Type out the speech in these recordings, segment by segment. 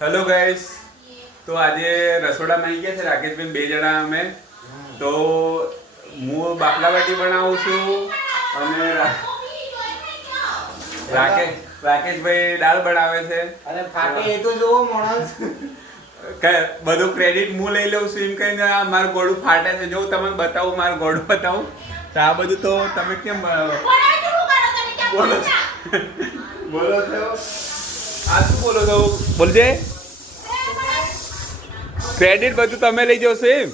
Hello guys, તો આજે રસોડામાં આવી ગયા છે રાકેશભાઈ, બે જણા અમે. તો હું બાફલા બાટી બનાવું છું અને રાકેશભાઈ દાળ બનાવે છે. અરે ફાટે એ તો જોવો માણસ. બધું ક્રેડિટ હું લઈ લઉં છું એમ કહીને મારું ગોળું ફાટે છે. જો તમને બતાવું, મારું ગોળું બતાવું તો આ બધું તો તમે કેમ બોલો બોલો છો? આ શું બોલો છો? બોલજે. ક્રેડિટ બધું તમે લઈ જશો એમ?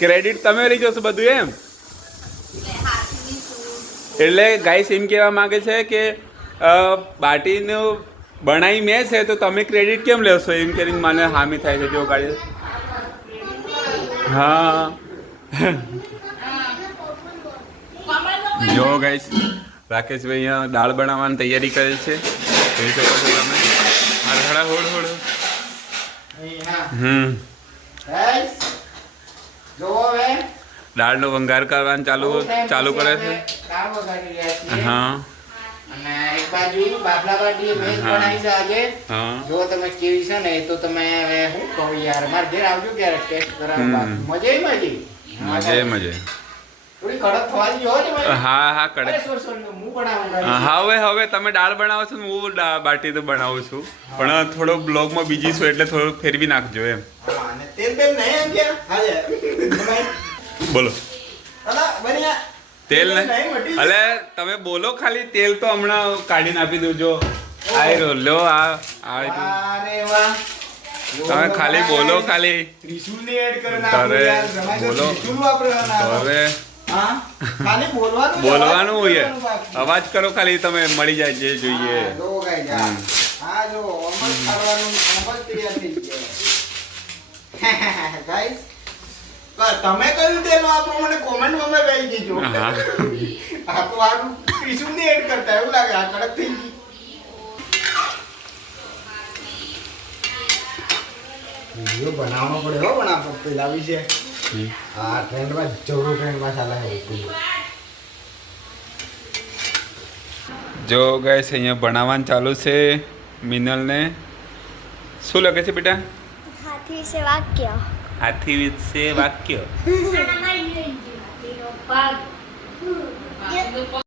ક્રેડિટ તમે લઈ જશો બધું એમ? એટલે ગાઈસ એમ કહેવા માંગે છે કે બાટીનું બનાવી મેં છે તો તમે ક્રેડિટ કેમ લેશો એમ કરીને મને હામી થાય છે. જો ગાડી હા જો ગાઈસ રાકેશભાઈ અહીંયા દાળ બનાવવાની તૈયારી કરે છે. જોઈ શકો છો તમે. હળહળા હોડ હોડ. દાળનો વંગાર કરવાનું ચાલુ કરે છે. હા. અને એક બાજુ બાફલા બાટી મેં બનાવી છે આજે. જો તમે કેવી છે ને તો તમે હવે શું કહું યાર, માર ઘેર આવજો ક્યારેક ટેસ્ટ કરાવવા. મજે મજે. થોડી કડક થવાની હોય ને. હા કડક. હું બનાવું. હવે તમે દાળ બનાવો છો ને હું બાટી તો બનાવું છું, પણ થોડો બ્લોગમાં બીજી છું એટલે થોડું ફેરવી નાખજો એમ. અને તેલ તેલ નહીં એમ કે હાજે બોલો. અલા બનિયા તેલ નહીં. અલે તમે બોલો ખાલી. તેલ તો હમણાં કાઢીને આપી દઉં. આ લો આ અરે વાહ. તમે ખાલી બોલો ખાલી. ત્રિશુલની એડ કરી નાખો યાર. બોલો. ત્રિશુલ વાપરવાના. હવે હા ખાલી બોલવાનું હોય. અવાજ કરો ખાલી, તમે મળી જાય જે જોઈએ. જો ગાઈસ આ જો અમલ કરવાનું અમલ તૈયાર થઈ ગયો ગાઈસ. તમે કયું તેલ વાપરો મને કોમેન્ટમાં મેં કહી દીજો. આ તો આનું ત્રિશુલની એડ કરતા એવું લાગે. આ કડક થઈ ગઈ. વિડિયો બનાવવાનો પડે હો, પણ આ પેલા વિશે આ ટ્રેન્ડમાં ચોરું ટ્રેન્ડમાં ચાલે છે. જો ગાઈસ અહીંયા બનાવવાનું ચાલુ છે. મિનલને શું લખે છે બેટા? હાથી વિશે વાક્ય. હાથી વિશે વાક્ય.